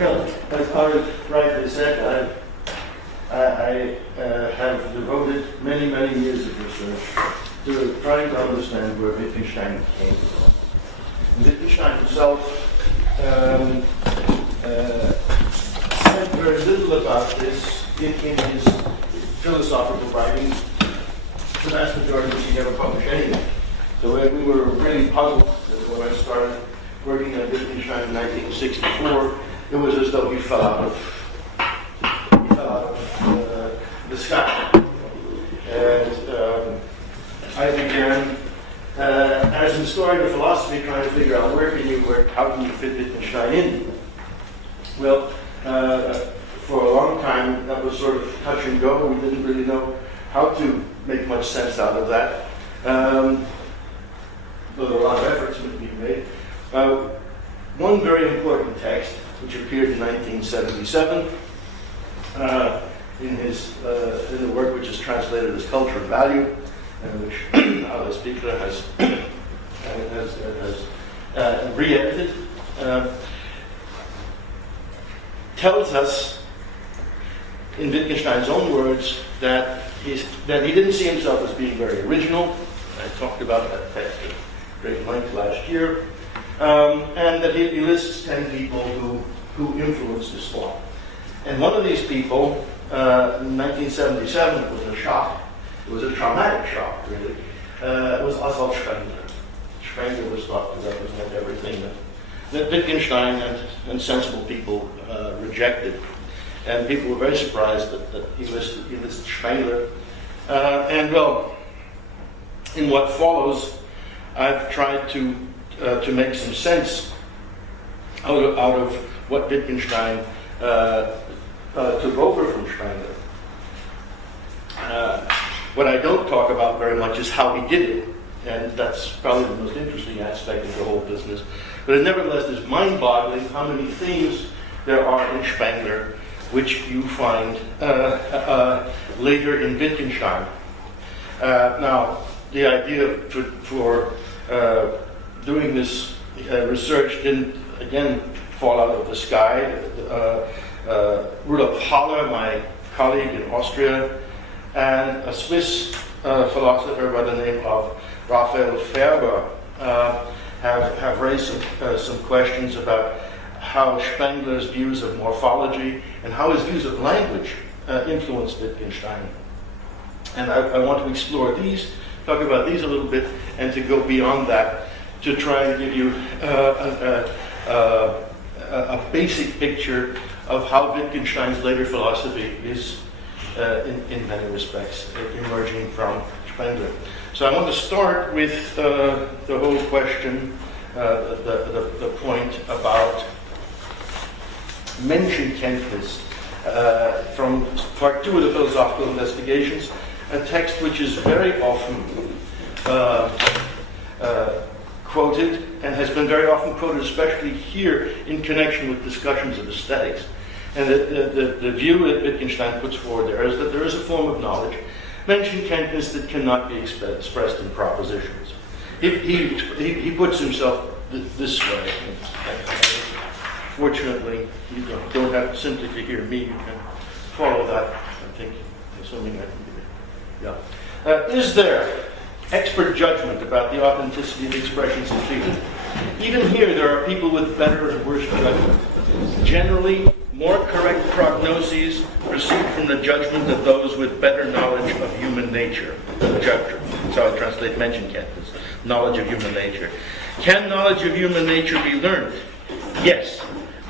Well, as Allan rightly said, I have devoted many, many years of research to trying to understand where Wittgenstein came from. And Wittgenstein himself said very little about this in his philosophical writing, the vast majority of which he never published anything. So we were really puzzled when I started working on Wittgenstein in 1964. It was as though he fell out of the sky. And I began, as a historian of philosophy, trying to figure out how can you fit Wittgenstein in? Well, for a long time, that was sort of touch and go. We didn't really know how to make much sense out of that. Though there were a lot of efforts being made. One very important text, which appeared in 1977, in the work which is translated as Culture and Value, and which Allan Spengler has re-edited, tells us, in Wittgenstein's own words, that he didn't see himself as being very original. I talked about that text at great length last year, and that he lists 10 people who influenced his thought. And one of these people, in 1977, it was a shock. It was a traumatic shock, really. It was Oswald Spengler. Spengler was thought to represent everything that Wittgenstein and sensible people rejected. And people were very surprised that he listed Spengler. And well, in what follows, I've tried to make some sense out of what Wittgenstein took over from Spengler. What I don't talk about very much is how he did it, and that's probably the most interesting aspect of the whole business. But it nevertheless is mind-boggling how many themes there are in Spengler which you find later in Wittgenstein. Now, the idea for doing this research didn't, again, fall out of the sky. Rudolf Haller, my colleague in Austria, and a Swiss philosopher by the name of Raphael Ferber have raised some questions about how Spengler's views of morphology and how his views of language influenced Wittgenstein. And I want to explore these, talk about these a little bit, and to go beyond that to try and give you a basic picture of how Wittgenstein's later philosophy is, in many respects, emerging from Spengler. So I want to start with the whole question, the point about Menschenkenntnis, from part 2 of the Philosophical Investigations, a text which is very often quoted, and has been very often quoted, especially here in connection with discussions of aesthetics. And the view that Wittgenstein puts forward there is that there is a form of knowledge, Menschenkenntnis, that cannot be expressed in propositions. He puts himself this way. Fortunately, you don't have simply to hear me, you can follow that, I think, assuming I can do it. Yeah. Is there expert judgment about the authenticity of expressions and feelings? Even here, there are people with better and worse judgment. Generally, more correct prognoses proceed from the judgment of those with better knowledge of human nature. That's how I translate Menschenkenntnis, knowledge of human nature. Can knowledge of human nature be learned? Yes.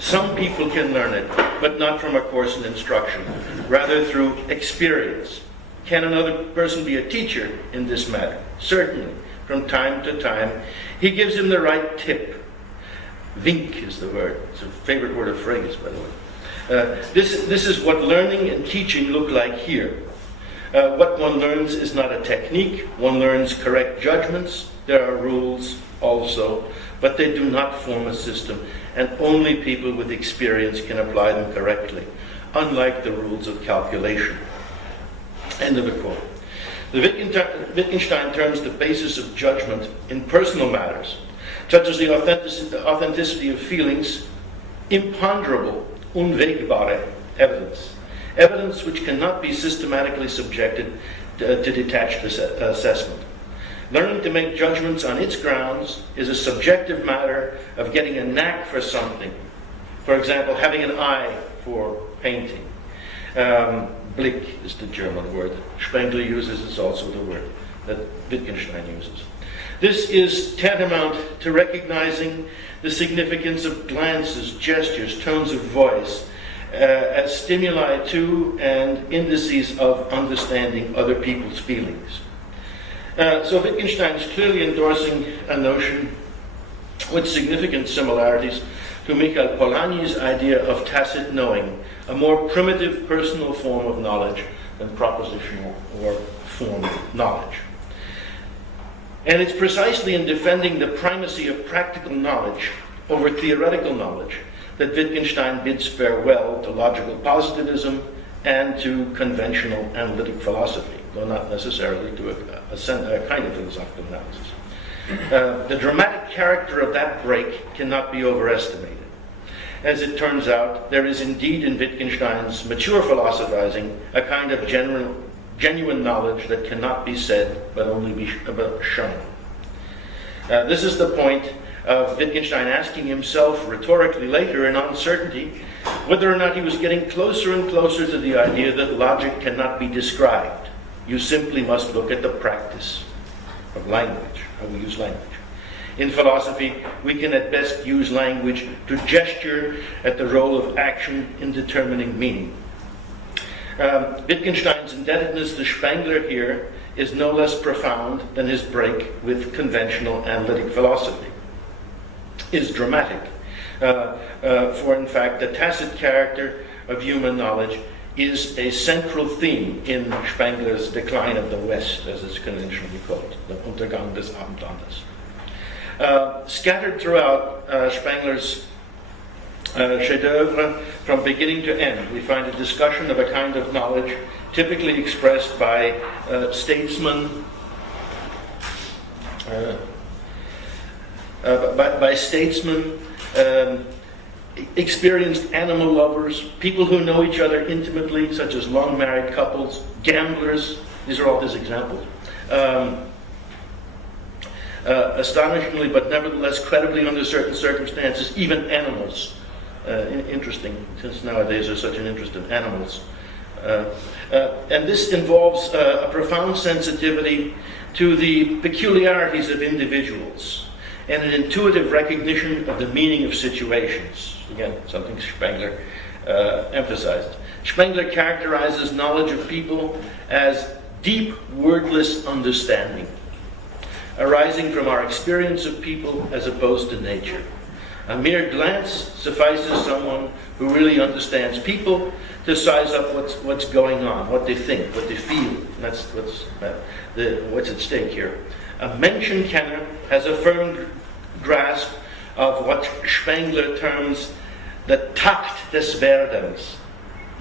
Some people can learn it, but not from a course in instruction, rather through experience. Can another person be a teacher in this matter? Certainly. From time to time, he gives him the right tip. Wink is the word. It's a favorite word of Frege's, by the way. This is what learning and teaching look like here. What one learns is not a technique. One learns correct judgments. There are rules also, but they do not form a system, and only people with experience can apply them correctly, unlike the rules of calculation. End of the quote. The Wittgenstein terms the basis of judgment in personal matters, such as the authenticity of feelings, imponderable, unwegbare evidence, evidence which cannot be systematically subjected to detached assessment. Learning to make judgments on its grounds is a subjective matter of getting a knack for something. For example, having an eye for painting. Blick is the German word that Spengler uses. It's also the word that Wittgenstein uses. This is tantamount to recognizing the significance of glances, gestures, tones of voice as stimuli to and indices of understanding other people's feelings. So Wittgenstein is clearly endorsing a notion with significant similarities to Michael Polanyi's idea of tacit knowing, a more primitive personal form of knowledge than propositional or formal knowledge. And it's precisely in defending the primacy of practical knowledge over theoretical knowledge that Wittgenstein bids farewell to logical positivism and to conventional analytic philosophy, though not necessarily to a kind of philosophical analysis. The dramatic character of that break cannot be overestimated. As it turns out, there is indeed in Wittgenstein's mature philosophizing a kind of genuine knowledge that cannot be said but only be shown. This is the point of Wittgenstein asking himself rhetorically later in Uncertainty whether or not he was getting closer and closer to the idea that logic cannot be described. You simply must look at the practice of language, how we use language. In philosophy, we can at best use language to gesture at the role of action in determining meaning. Wittgenstein's indebtedness to Spengler here is no less profound than his break with conventional analytic philosophy. Is dramatic. For in fact, the tacit character of human knowledge is a central theme in Spengler's Decline of the West, as it's conventionally called, the Untergang des Abendlandes. Scattered throughout Spengler's chef-d'oeuvre, from beginning to end, we find a discussion of a kind of knowledge typically expressed by statesmen, experienced animal lovers, people who know each other intimately, such as long married couples, gamblers. These are all his examples. Astonishingly, but nevertheless credibly under certain circumstances, even animals. Interesting, since nowadays there's such an interest in animals. And this involves a profound sensitivity to the peculiarities of individuals and an intuitive recognition of the meaning of situations. Again, something Spengler emphasized. Spengler characterizes knowledge of people as deep, wordless understanding, arising from our experience of people as opposed to nature. A mere glance suffices someone who really understands people to size up what's going on, what they think, what they feel. And that's what's at stake here. A Menschenkenntnis has a firm grasp of what Spengler terms the Takt des Werdens,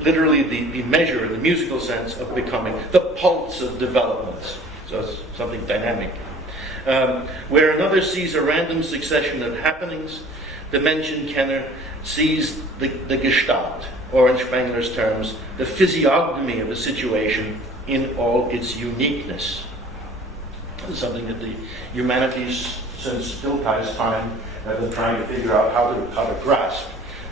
literally the measure in the musical sense of becoming, the pulse of developments, so it's something dynamic. Where another sees a random succession of happenings, the Menschenkenner sees the Gestalt, or in Spengler's terms, the physiognomy of a situation in all its uniqueness. It's something that the humanities, since Dilthey's time, have been trying to figure out how to grasp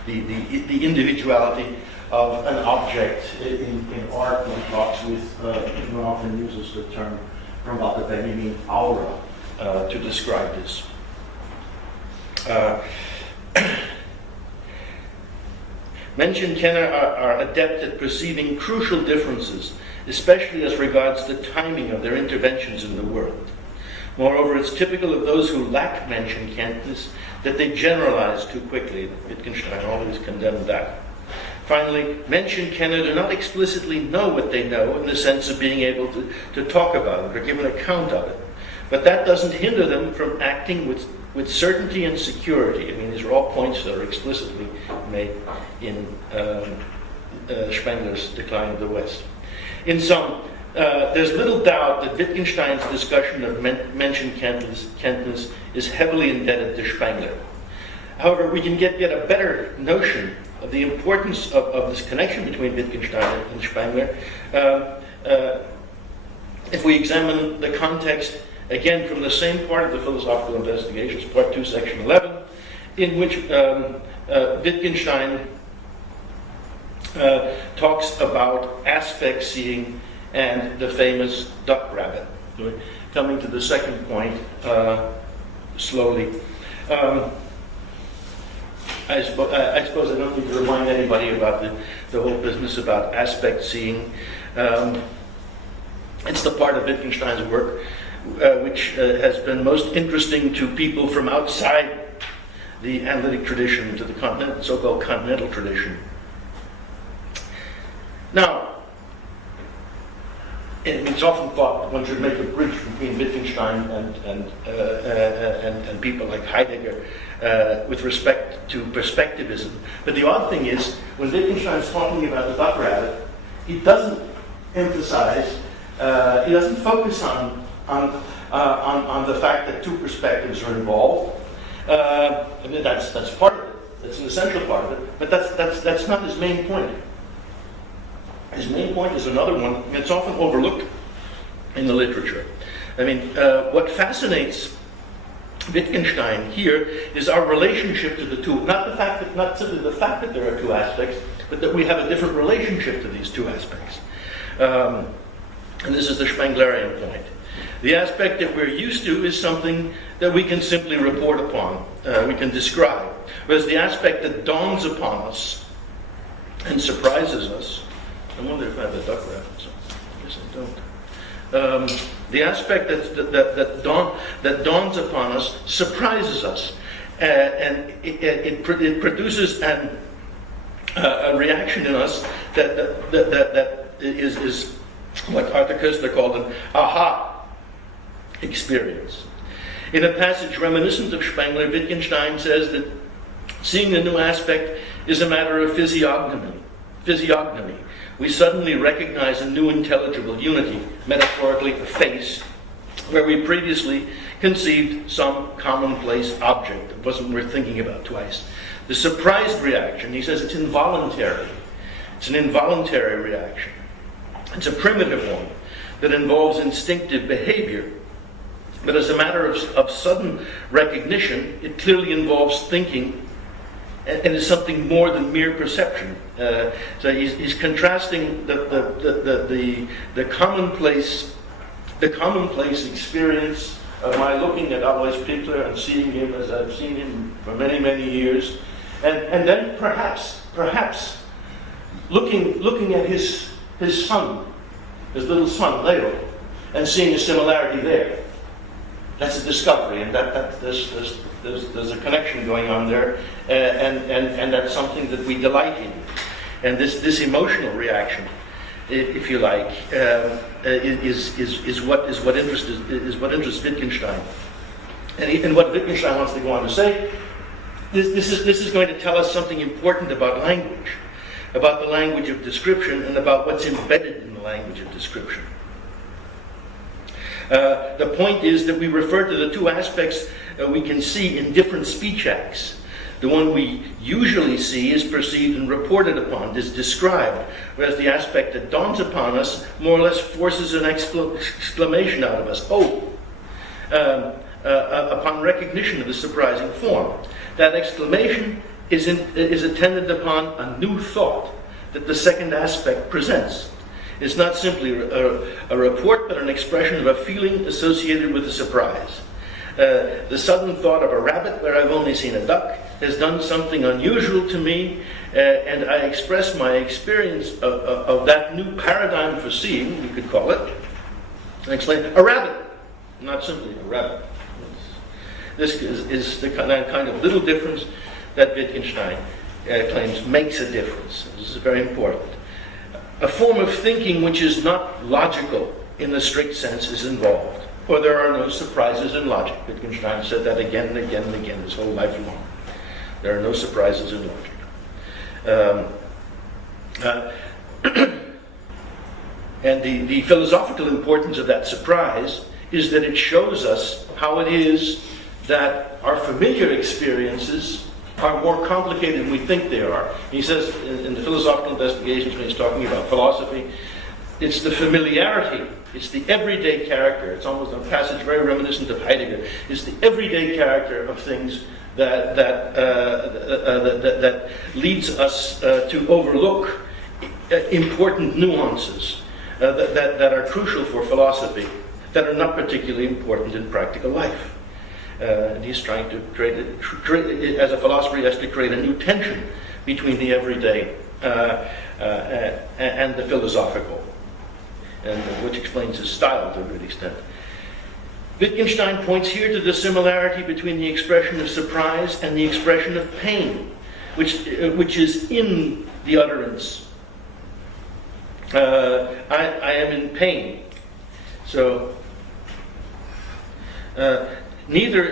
the individuality of an object in art, and talks with, one often uses the term from what the Benjamin aura to describe this. Menschenkenner are adept at perceiving crucial differences, especially as regards the timing of their interventions in the world. Moreover, it's typical of those who lack Menschenkenntnis that they generalize too quickly. Wittgenstein always condemned that. Finally, Menschenkenner do not explicitly know what they know in the sense of being able to talk about it or give an account of it. But that doesn't hinder them from acting with certainty and security. I mean, these are all points that are explicitly made in Spengler's Decline of the West. In sum, there's little doubt that Wittgenstein's discussion of Menschenkenntnis is heavily indebted to Spengler. However, we can get a better notion the importance of this connection between Wittgenstein and Spengler, if we examine the context, again, from the same part of the Philosophical Investigations, Part 2, Section 11, in which Wittgenstein talks about aspect seeing and the famous duck rabbit. Coming to the second point slowly. I suppose I don't need to remind anybody about the whole business about aspect seeing. It's the part of Wittgenstein's work which has been most interesting to people from outside the analytic tradition, to the so-called continental tradition. Now, it's often thought that one should make a bridge between Wittgenstein and people like Heidegger with respect to perspectivism. But the odd thing is, when Wittgenstein's talking about the duck rabbit, he doesn't emphasize, he doesn't focus on the fact that two perspectives are involved. I mean, that's part of it. That's an essential part of it. But that's not his main point. His main point is another one that's often overlooked in the literature. I mean, what fascinates Wittgenstein here is our relationship to the two. Not simply the fact that there are two aspects, but that we have a different relationship to these two aspects. And this is the Spenglerian point. The aspect that we're used to is something that we can simply report upon, we can describe. Whereas the aspect that dawns upon us and surprises us, I wonder if I have a duck rabbit, so I guess I don't. The aspect that dawns upon us surprises us, and it produces a reaction in us that is what artists are called an aha experience. In a passage reminiscent of Spengler, Wittgenstein says that seeing a new aspect is a matter of physiognomy. We suddenly recognize a new intelligible unity, metaphorically a face, where we previously conceived some commonplace object that wasn't worth thinking about twice. The surprised reaction, he says, it's involuntary. It's an involuntary reaction. It's a primitive one that involves instinctive behavior. But as a matter of sudden recognition, it clearly involves thinking and is something more than mere perception. So he's contrasting the commonplace experience of my looking at Alois Spengler and seeing him as I've seen him for many, many years, and then perhaps looking at his son, his little son Leo, and seeing a similarity there. That's a discovery, and there's a connection going on there, and that's something that we delight in. And this emotional reaction, if you like, is what interests Wittgenstein. And what Wittgenstein wants to go on to say, this is going to tell us something important about language, about the language of description, and about what's embedded in the language of description. The point is that we refer to the two aspects we can see in different speech acts. The one we usually see is perceived and reported upon, is described, whereas the aspect that dawns upon us more or less forces an exclamation out of us. Upon recognition of the surprising form. That exclamation is attended upon a new thought that the second aspect presents. It's not simply a report, but an expression of a feeling associated with the surprise. The sudden thought of a rabbit where I've only seen a duck has done something unusual to me, and I express my experience of that new paradigm for seeing, we could call it, and explain, a rabbit, not simply a rabbit. This is the kind of little difference that Wittgenstein claims makes a difference. This is very important. A form of thinking which is not logical in the strict sense is involved, for there are no surprises in logic. Wittgenstein said that again and again and again his whole life long. There are no surprises in logic. And the philosophical importance of that surprise is that it shows us how it is that our familiar experiences are more complicated than we think they are. He says in the philosophical investigations, when he's talking about philosophy, it's the familiarity, it's the everyday character. It's almost a passage very reminiscent of Heidegger. It's the everyday character of things that leads us to overlook important nuances that are crucial for philosophy, that are not particularly important in practical life. And he's trying to as a philosopher, he has to create a new tension between the everyday and the philosophical, and which explains his style to a great extent. Wittgenstein points here to the similarity between the expression of surprise and the expression of pain, which is in the utterance. I am in pain. So neither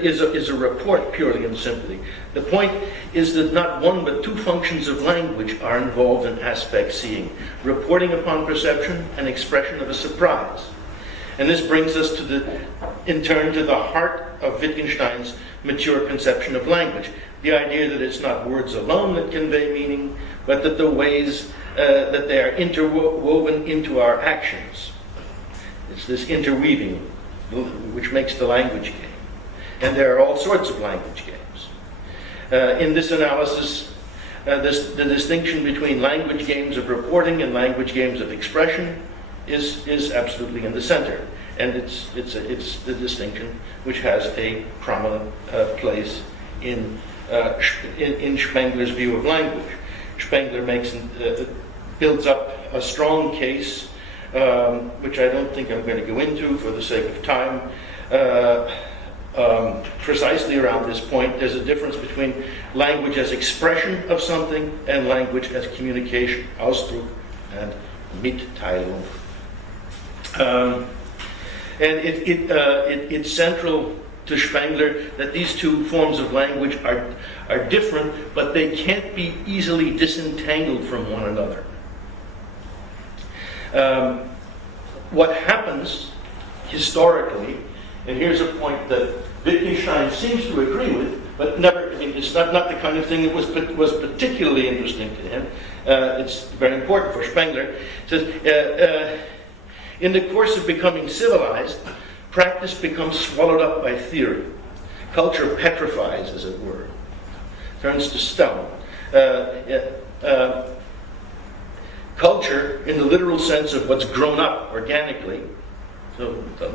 is a report purely and simply. The point is that not one but two functions of language are involved in aspect seeing: reporting upon perception and expression of a surprise. And this brings us in turn to the heart of Wittgenstein's mature conception of language. The idea that it's not words alone that convey meaning, but that the ways that they are interwoven into our actions. It's this interweaving which makes the language game. And there are all sorts of language games. In this analysis, the distinction between language games of reporting and language games of expression is absolutely in the center. And it's the distinction which has a prominent place in Spengler's view of language. Spengler builds up a strong case, which I don't think I'm going to go into for the sake of time. Precisely around this point, there's a difference between language as expression of something and language as communication, Ausdruck and Mitteilung. And it's central to Spengler that these two forms of language are different, but they can't be easily disentangled from one another. What happens historically, and here's a point that Wittgenstein seems to agree with, but never, I mean, it's not the kind of thing that was particularly interesting to him. It's very important for Spengler. It says, in the course of becoming civilized, practice becomes swallowed up by theory. Culture petrifies, as it were, turns to stone. Culture, in the literal sense of what's grown up organically, so the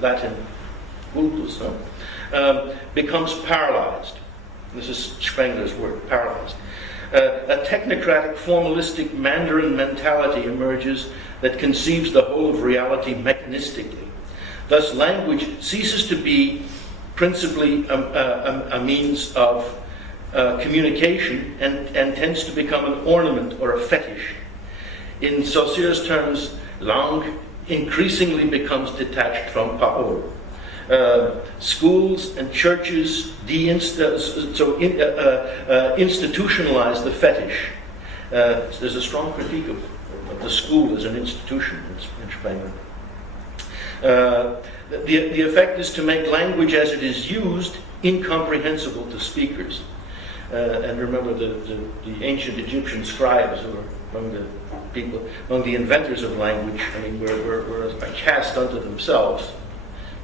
Latin cultus, becomes paralyzed. This is Spengler's word, paralyzed. A technocratic, formalistic Mandarin mentality emerges that conceives the whole of reality mechanistically. Thus, language ceases to be principally a means of communication and tends to become an ornament or a fetish. In Saussure's terms, langue increasingly becomes detached from parole. Schools and churches institutionalize the fetish. There's a strong critique of the school as an institution in Spengler. The effect is to make language as it is used incomprehensible to speakers. And remember the ancient Egyptian scribes who were among the inventors of language. I mean, were a caste unto themselves,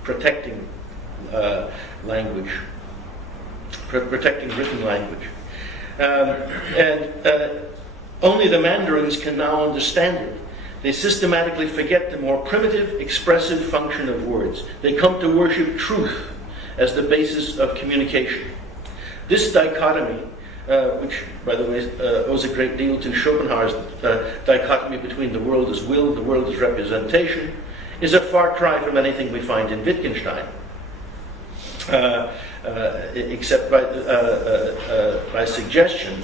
protecting language, protecting written language. Only the Mandarins can now understand it. They systematically forget the more primitive, expressive function of words. They come to worship truth as the basis of communication. This dichotomy, which, by the way, owes a great deal to Schopenhauer's dichotomy between the world as will, the world as representation, is a far cry from anything we find in Wittgenstein, except by suggestion.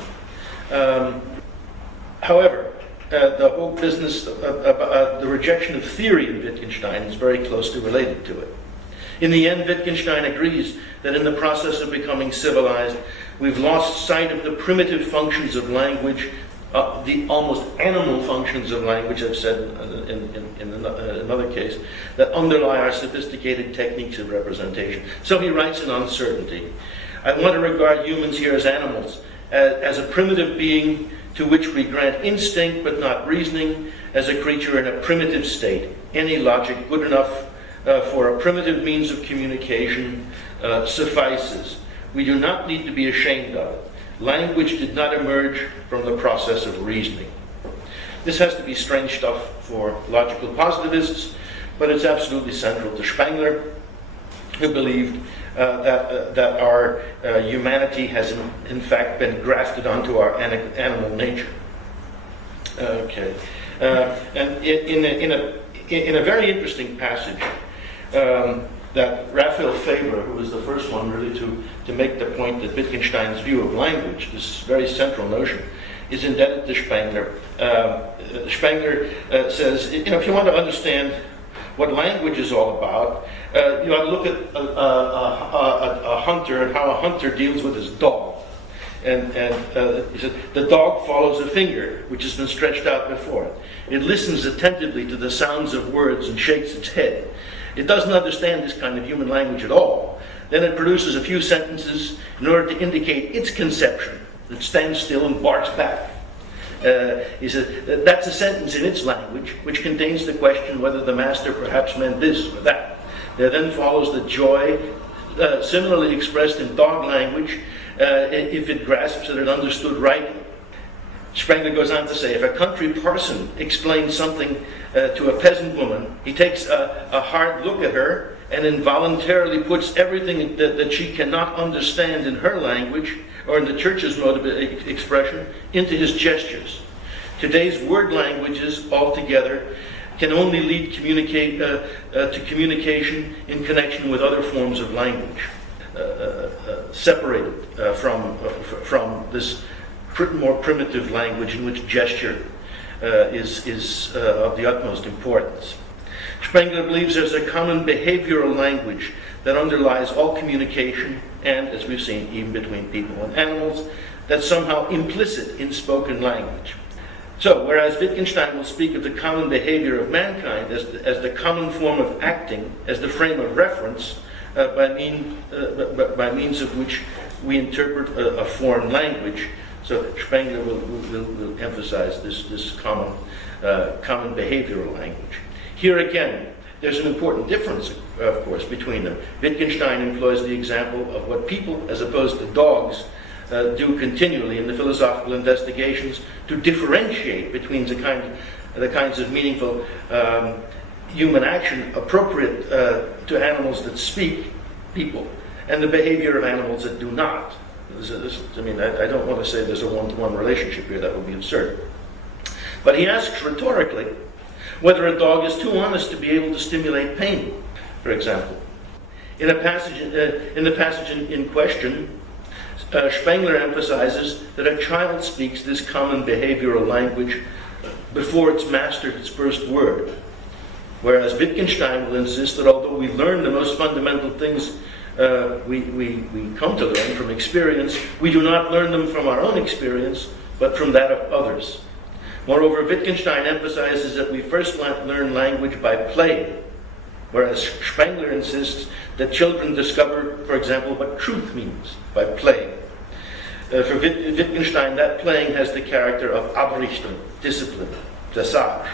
However, the whole business about the rejection of theory in Wittgenstein is very closely related to it. In the end, Wittgenstein agrees that in the process of becoming civilized, we've lost sight of the primitive functions of language the almost animal functions of language, I've said in another case, that underlie our sophisticated techniques of representation. So he writes in Uncertainty, I want to regard humans here as animals, as a primitive being to which we grant instinct but not reasoning, as a creature in a primitive state. Any logic good enough for a primitive means of communication suffices. We do not need to be ashamed of it. Language did not emerge from the process of reasoning. This has to be strange stuff for logical positivists, but it's absolutely central to Spengler, who believed that our humanity has in fact been grafted onto our animal nature. Okay, and in a very interesting passage that Raphael Faber, who was the first one really to make the point that Wittgenstein's view of language, this very central notion, is indebted to Spengler. Spengler says, if you want to understand what language is all about, you ought to look at a hunter and how a hunter deals with his dog. And he said, the dog follows a finger which has been stretched out before it. It listens attentively to the sounds of words and shakes its head. It doesn't understand this kind of human language at all. Then it produces a few sentences in order to indicate its conception. It stands still and barks back. He said, that's a sentence in its language, which contains the question whether the master perhaps meant this or that. There then follows the joy, similarly expressed in dog language, if it grasps that it understood writing. Spengler goes on to say, if a country parson explains something to a peasant woman, he takes a hard look at her and involuntarily puts everything that she cannot understand in her language, or in the church's mode of expression, into his gestures. Today's word languages altogether can only lead to communication in connection with other forms of language, separated from this more primitive language in which gesture is of the utmost importance. Spengler believes there's a common behavioral language that underlies all communication, and, as we've seen, even between people and animals, that's somehow implicit in spoken language. So, whereas Wittgenstein will speak of the common behavior of mankind as the common form of acting, as the frame of reference, by means of which we interpret a foreign language, so Spengler will emphasize this common behavioral language. Here again, there's an important difference, of course, between them. Wittgenstein employs the example of what people, as opposed to dogs, do continually in the philosophical investigations to differentiate between the kinds of meaningful human action appropriate to animals that speak, people, and the behavior of animals that do not. I don't want to say there's a one-to-one relationship here, that would be absurd. But he asks rhetorically whether a dog is too honest to be able to stimulate pain, for example. In the passage in question, Spengler emphasizes that a child speaks this common behavioral language before it's mastered its first word, whereas Wittgenstein will insist that although we learn the most fundamental things we come to learn from experience, we do not learn them from our own experience, but from that of others. Moreover, Wittgenstein emphasizes that we first learn language by playing, whereas Spengler insists that children discover, for example, what truth means by playing. For Wittgenstein, that playing has the character of Abrichtung, discipline, dressage,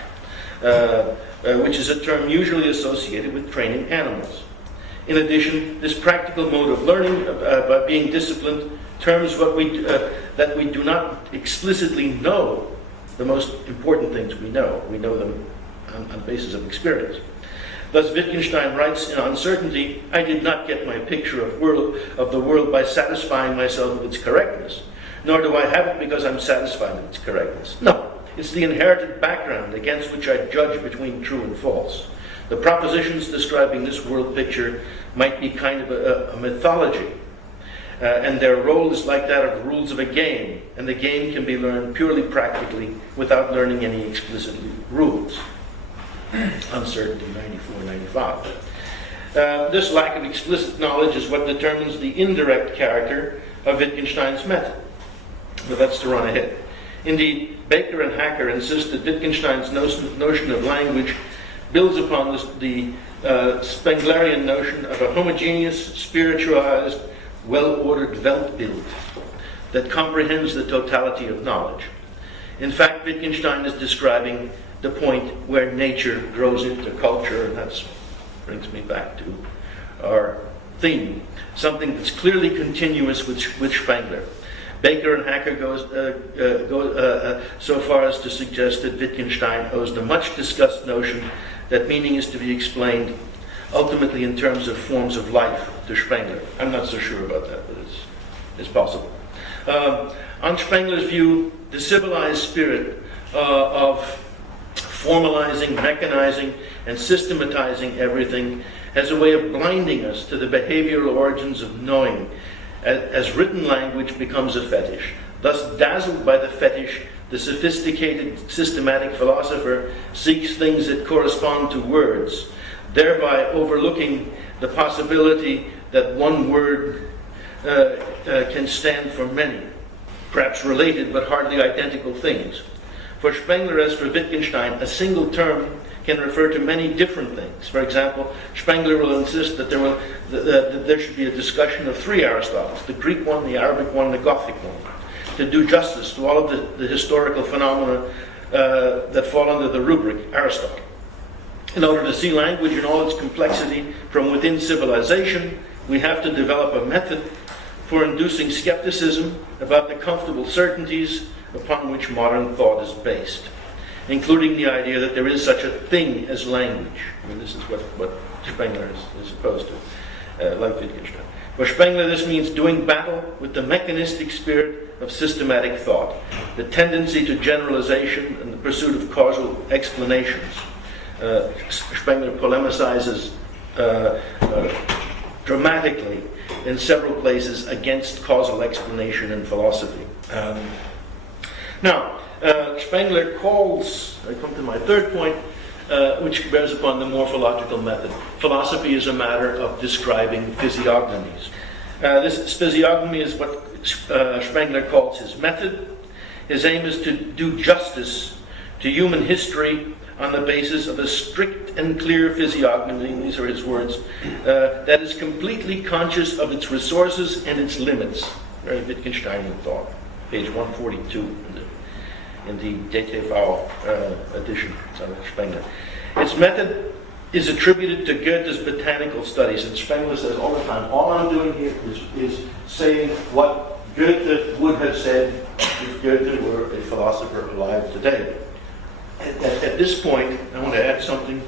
which is a term usually associated with training animals. In addition, this practical mode of learning, by being disciplined, terms that we do not explicitly know the most important things we know. We know them on basis of experience. Thus, Wittgenstein writes in Uncertainty, I did not get my picture of the world by satisfying myself with its correctness, nor do I have it because I'm satisfied with its correctness. No, it's the inherited background against which I judge between true and false. The propositions describing this world picture might be kind of a mythology, and their role is like that of the rules of a game, and the game can be learned purely practically without learning any explicit rules. Uncertainty 94-95. This lack of explicit knowledge is what determines the indirect character of Wittgenstein's method. But that's to run ahead. Indeed, Baker and Hacker insist that Wittgenstein's notion of language builds upon the Spenglerian notion of a homogeneous, spiritualized, well-ordered Weltbild that comprehends the totality of knowledge. In fact, Wittgenstein is describing the point where nature grows into culture, and that brings me back to our theme, something that's clearly continuous with Spengler. Baker and Hacker go so far as to suggest that Wittgenstein owes the much-discussed notion that meaning is to be explained ultimately in terms of forms of life to Spengler. I'm not so sure about that, but it's possible. On Spengler's view, the civilized spirit of formalizing, mechanizing, and systematizing everything has a way of blinding us to the behavioral origins of knowing, as written language becomes a fetish. Thus, dazzled by the fetish, the sophisticated systematic philosopher seeks things that correspond to words, thereby overlooking the possibility that one word can stand for many, perhaps related but hardly identical things. For Spengler, as for Wittgenstein, a single term can refer to many different things. For example, Spengler will insist that there should be a discussion of three Aristotles, the Greek one, the Arabic one, the Gothic one, to do justice to all of the historical phenomena that fall under the rubric Aristotle. In order to see language in all its complexity from within civilization, we have to develop a method for inducing skepticism about the comfortable certainties upon which modern thought is based, including the idea that there is such a thing as language. I mean, this is what Spengler is opposed to, like Wittgenstein. For Spengler, this means doing battle with the mechanistic spirit of systematic thought, the tendency to generalization and the pursuit of causal explanations. Spengler polemicizes dramatically in several places against causal explanation in philosophy. Now, Spengler calls, I come to my third point, which bears upon the morphological method. Philosophy is a matter of describing physiognomies. This physiognomy is what Spengler calls his method. His aim is to do justice to human history on the basis of a strict and clear physiognomy, these are his words, that is completely conscious of its resources and its limits. Very Wittgensteinian thought. Page 142 in the DTV edition of Spengler. Its method is attributed to Goethe's botanical studies, and Spengler says all the time, all I'm doing here is saying what Goethe would have said if Goethe were a philosopher alive today. At this point, I want to add something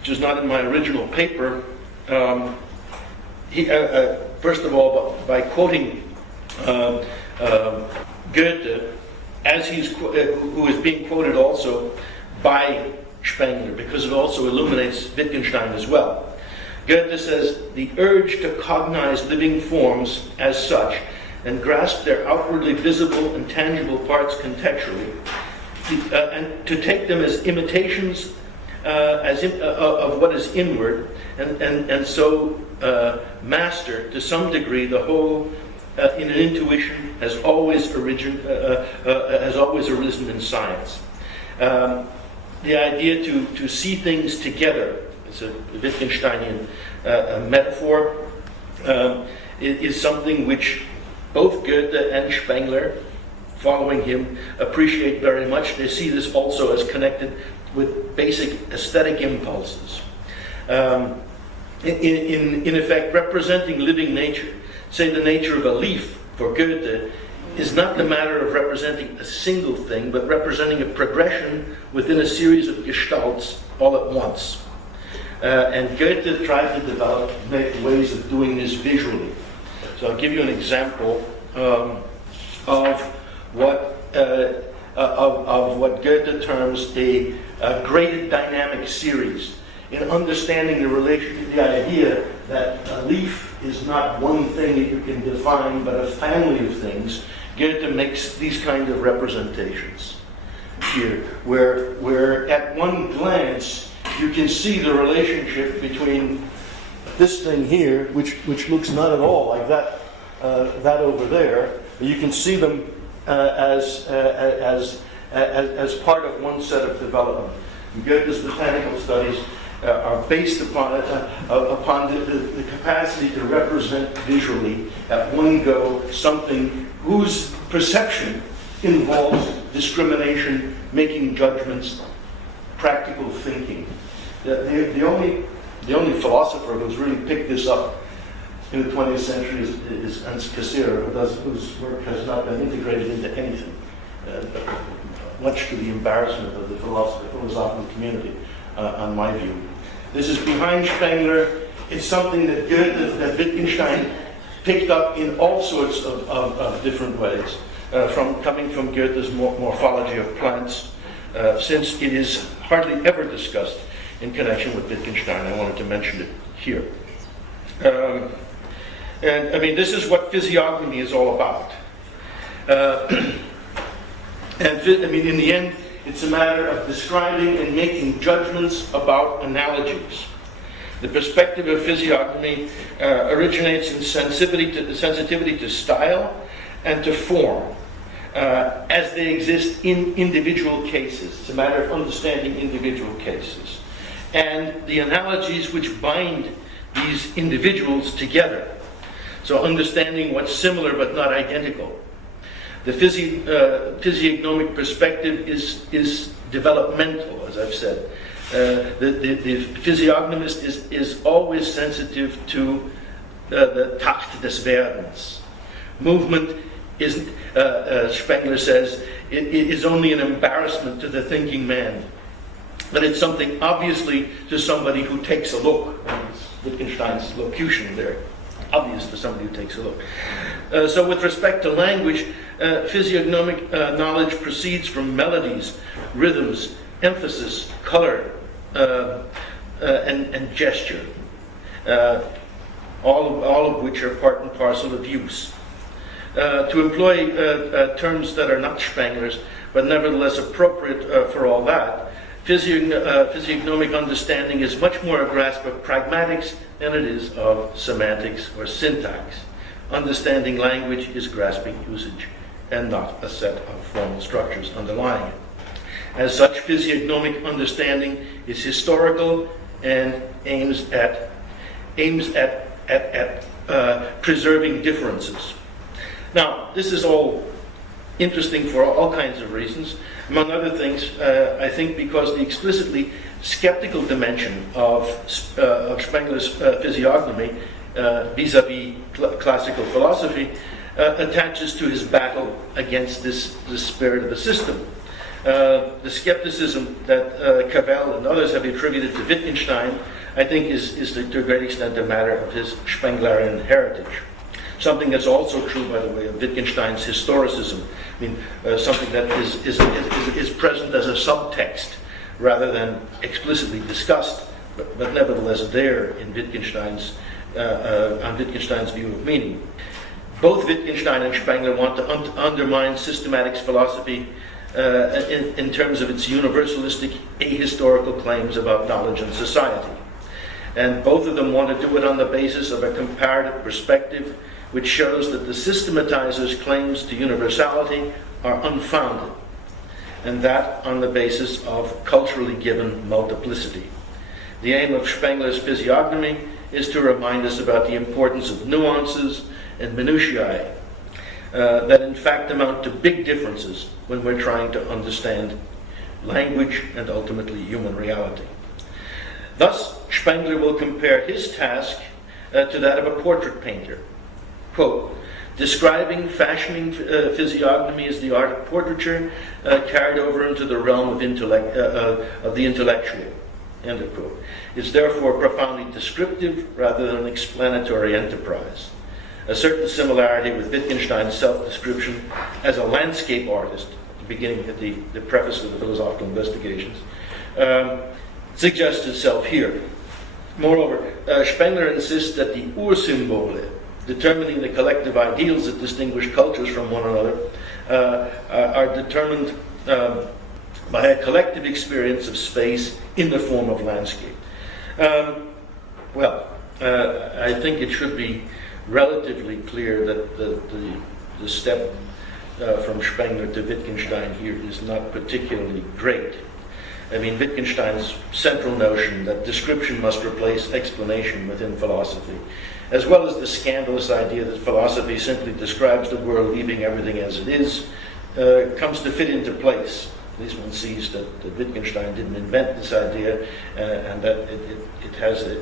which is not in my original paper. First of all, by quoting Goethe, as who is being quoted also by Spengler, because it also illuminates Wittgenstein as well. Goethe says, the urge to cognize living forms as such and grasp their outwardly visible and tangible parts contextually, and to take them as imitations of what is inward, and so master to some degree the whole in an intuition has always arisen in science. The idea to see things together, it's a Wittgensteinian metaphor, is something which both Goethe and Spengler, following him, appreciate very much. They see this also as connected with basic aesthetic impulses. In effect, representing living nature, say the nature of a leaf for Goethe, is not the matter of representing a single thing, but representing a progression within a series of gestalts all at once. And Goethe tried to develop ways of doing this visually. So I'll give you an example of what Goethe terms a graded dynamic series. In understanding the relation to the idea that a leaf is not one thing that you can define, but a family of things, Goethe makes these kind of representations here, where at one glance you can see the relationship between this thing here, which looks not at all like that over there. You can see them as part of one set of development. Goethe's botanical studies are based upon the capacity to represent visually at one go something whose perception involves discrimination, making judgments, practical thinking. The only philosopher who's really picked this up in the 20th century is Hans Cassirer, whose work has not been integrated into anything, much to the embarrassment of the philosophical community, on my view. This is behind Spengler. It's something that that Wittgenstein picked up in all sorts of different ways, coming from Goethe's morphology of plants, since it is hardly ever discussed in connection with Wittgenstein. I wanted to mention it here. And I mean, this is what physiognomy is all about. And I mean, in the end, it's a matter of describing and making judgments about analogies. The perspective of physiognomy originates in sensitivity to style and to form, as they exist in individual cases. It's a matter of understanding individual cases. And the analogies which bind these individuals together. So understanding what's similar but not identical. The physiognomic perspective is developmental, as I've said. The physiognomist is always sensitive to the Takt des Werdens. Movement isn't, Spengler says, it is only an embarrassment to the thinking man. But it's something obviously to somebody who takes a look. Wittgenstein's locution there. Obvious to somebody who takes a look. So with respect to language, physiognomic knowledge proceeds from melodies, rhythms, emphasis, color, and gesture, all of which are part and parcel of use. To employ terms that are not Spengler's, but nevertheless appropriate for all that, physiognomic understanding is much more a grasp of pragmatics than it is of semantics or syntax. Understanding language is grasping usage and not a set of formal structures underlying it. As such, physiognomic understanding is historical and aims at preserving differences. Now, this is all interesting for all kinds of reasons. Among other things, I think because the explicitly skeptical dimension of Spengler's physiognomy vis-a-vis classical philosophy attaches to his battle against this spirit of the system. The skepticism that Cavell and others have attributed to Wittgenstein, I think, is to a great extent a matter of his Spenglerian heritage. Something that's also true, by the way, of Wittgenstein's historicism. I mean, something that is present as a subtext rather than explicitly discussed, but nevertheless there in Wittgenstein's view of meaning. Both Wittgenstein and Spengler want to undermine systematics philosophy in terms of its universalistic, ahistorical claims about knowledge and society. And both of them want to do it on the basis of a comparative perspective which shows that the systematizer's claims to universality are unfounded, and that on the basis of culturally given multiplicity. The aim of Spengler's physiognomy is to remind us about the importance of nuances and minutiae that in fact amount to big differences when we're trying to understand language and ultimately human reality. Thus, Spengler will compare his task to that of a portrait painter. Quote, describing, fashioning physiognomy is the art of portraiture carried over into the realm of the intellectual. End of quote. It's therefore profoundly descriptive rather than an explanatory enterprise. A certain similarity with Wittgenstein's self-description as a landscape artist, beginning at the preface of the Philosophical Investigations, suggests itself here. Moreover, Spengler insists that the Ursymbole, determining the collective ideals that distinguish cultures from one another, are determined by a collective experience of space in the form of landscape. I think it should be relatively clear that the step from Spengler to Wittgenstein here is not particularly great. I mean, Wittgenstein's central notion that description must replace explanation within philosophy, as well as the scandalous idea that philosophy simply describes the world, leaving everything as it is, comes to fit into place. At least one sees that Wittgenstein didn't invent this idea, and that it has a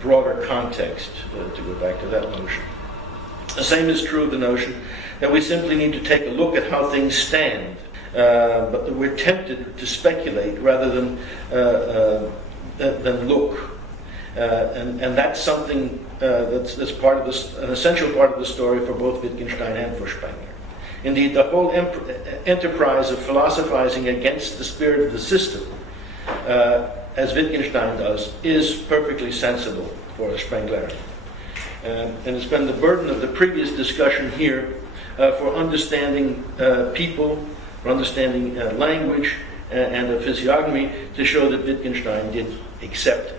broader context, to go back to that notion. The same is true of the notion that we simply need to take a look at how things stand, but that we're tempted to speculate rather than look. And that's something that's part of this, an essential part of the story for both Wittgenstein and for Spengler. Indeed, the whole enterprise of philosophizing against the spirit of the system, as Wittgenstein does, is perfectly sensible for a Spenglerian. And it's been the burden of the previous discussion here for understanding people, for understanding language and a physiognomy, to show that Wittgenstein did accept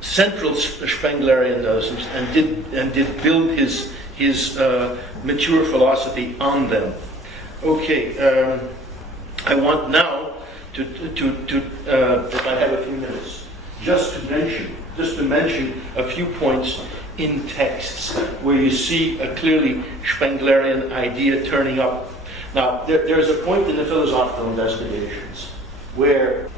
central Spenglerian notions and did build his mature philosophy on them. Okay, I want now to if I have a few minutes, just to mention a few points in texts where you see a clearly Spenglerian idea turning up. Now, there's a point in the philosophical investigations where,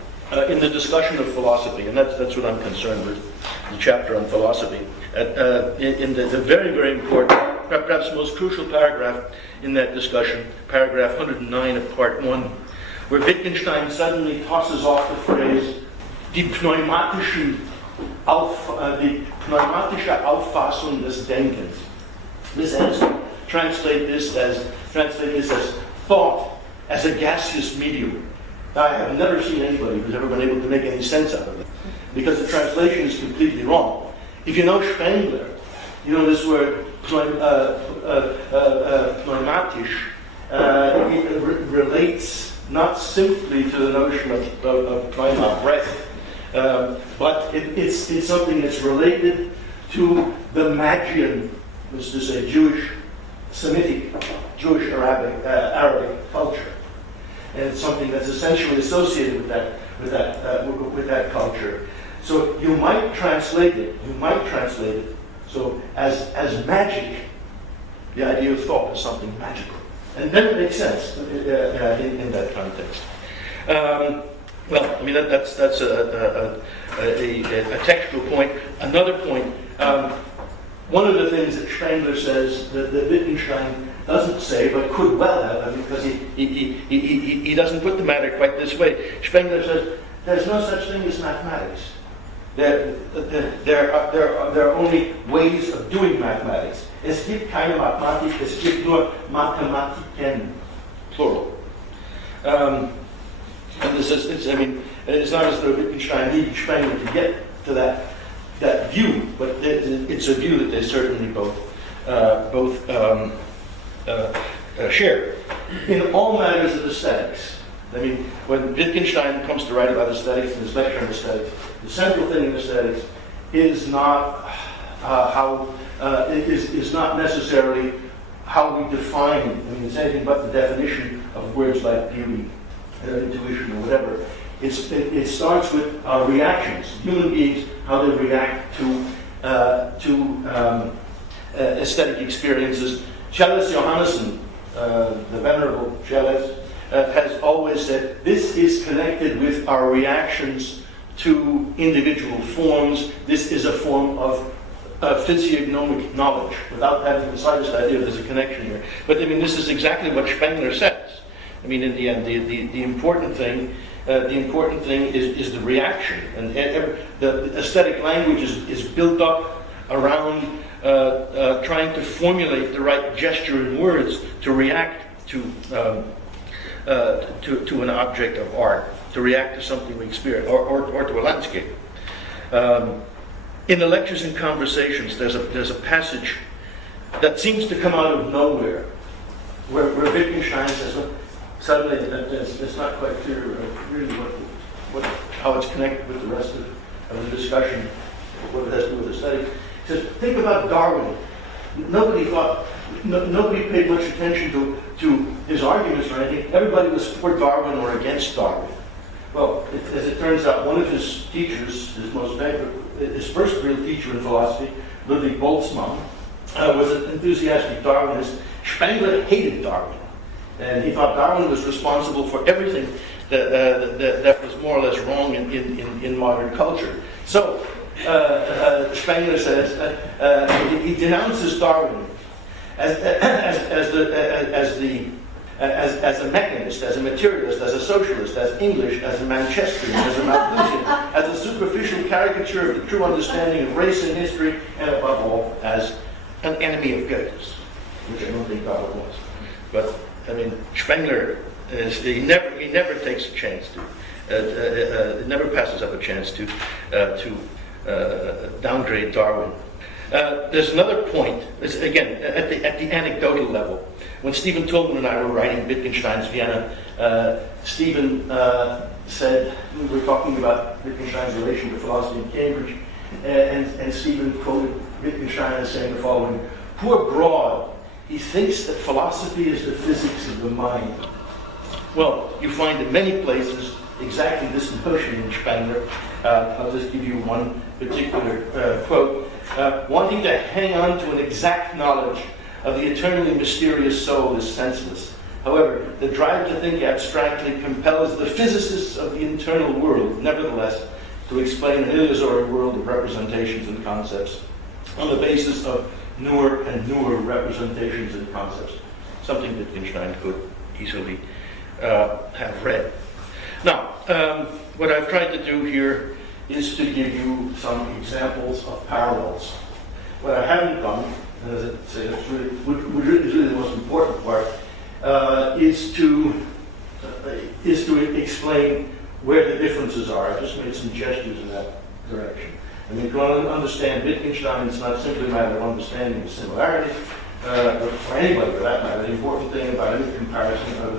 in the discussion of philosophy, and that's what I'm concerned with, the chapter on philosophy, in the very, very important, perhaps most crucial paragraph in that discussion, paragraph 109 of part 1, where Wittgenstein suddenly tosses off the phrase, die pneumatische Auffassung des Denkens. This answer, translate this as thought as a gaseous medium. I have never seen anybody who's ever been able to make any sense out of it, because the translation is completely wrong. If you know Spengler, you know this word pneumatisch, it relates not simply to the notion of pneuma, breath, but it's something that's related to the Magian, which is to say Jewish, Semitic, Jewish Arabic culture, and it's something that's essentially associated with that culture. So you might translate it. So as magic, the idea of thought is something magical, and then it makes sense in that context. Well, I mean that's a textual point. Another point. One of the things that Spengler says that Wittgenstein doesn't say, but could well have, because he doesn't put the matter quite this way. Spengler says there's no such thing as mathematics. There are only ways of doing mathematics. Es gibt keine Mathematik, es gibt nur Mathematiken, plural. And this is, it's not as though Wittgenstein needed Spengler to get to that view, but it's a view that they certainly both share. In all matters of aesthetics, I mean, when Wittgenstein comes to write about aesthetics in his lecture on aesthetics, the central thing in aesthetics is not is not necessarily how we define. I mean, it's anything but the definition of words like beauty, intuition, or whatever. It starts with our reactions. Human beings, how they react to aesthetic experiences. Charles Johannesson, the venerable Charles, has always said this is connected with our reactions to individual forms. This is a form of physiognomic knowledge, without having the slightest idea there's a connection here. But I mean, this is exactly what Spengler says. I mean, in the end, the important thing is the reaction, and the aesthetic language is built up around trying to formulate the right gesture and words to react to an object of art, to react to something we experience, or to a landscape. In the Lectures and Conversations, there's a passage that seems to come out of nowhere, where Wittgenstein says, suddenly it's not quite clear really how it's connected with the rest of the discussion, what it has to do with aesthetics. He says, think about Darwin. Nobody thought nobody paid much attention to his arguments or anything. Everybody was for Darwin or against Darwin. Well, as it turns out, one of his teachers, his first real teacher in philosophy, Ludwig Boltzmann, was an enthusiastic Darwinist. Spengler hated Darwin, and he thought Darwin was responsible for everything that was more or less wrong in modern culture. So Spengler says he denounces Darwin as a mechanist, as a materialist, as a socialist, as English, as a Manchesterian, as a Malthusian, as a superficial caricature of the true understanding of race and history, and above all, as an enemy of Goethe's, which I don't think Darwin was. But I mean, Spengler he never takes a chance to, never passes up a chance to downgrade Darwin. There's another point. Again, at the anecdotal level. When Stephen Tillman and I were writing Wittgenstein's Vienna, Stephen said, we were talking about Wittgenstein's relation to philosophy in Cambridge, and Stephen quoted Wittgenstein as saying the following: "Poor Broad, he thinks that philosophy is the physics of the mind." Well, you find in many places exactly this notion in Spengler. I'll just give you one particular quote. "Wanting to hang on to an exact knowledge of the eternally mysterious soul is senseless. However, the drive to think abstractly compels the physicists of the internal world, nevertheless, to explain an illusory world of representations and concepts on the basis of newer and newer representations and concepts." Something that Wittgenstein could easily have read. Now, what I've tried to do here is to give you some examples of parallels. What I haven't done, and as I say, which is really the most important part, is to explain where the differences are. I just made some gestures in that direction. I mean, if you want to understand Wittgenstein, it's not simply a matter of understanding the similarities, or anybody for that matter. The important thing about any comparison are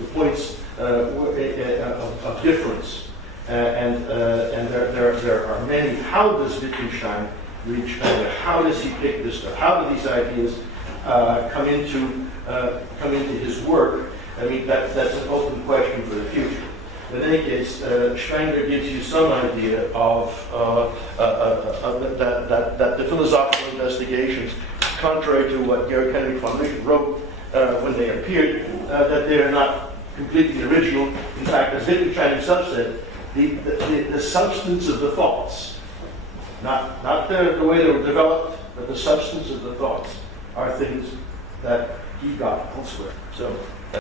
the points of difference. And there are many. How does Wittgenstein read Spengler? How does he pick this stuff? How do these ideas come into his work? I mean, that's an open question for the future. In any case, Spengler gives you some idea of that the philosophical investigations, contrary to what Georg Henrik von Wright wrote when they appeared, that they are not completely original. In fact, as Wittgenstein himself said, the substance of the thoughts, not the way they were developed, but the substance of the thoughts are things that he got elsewhere. So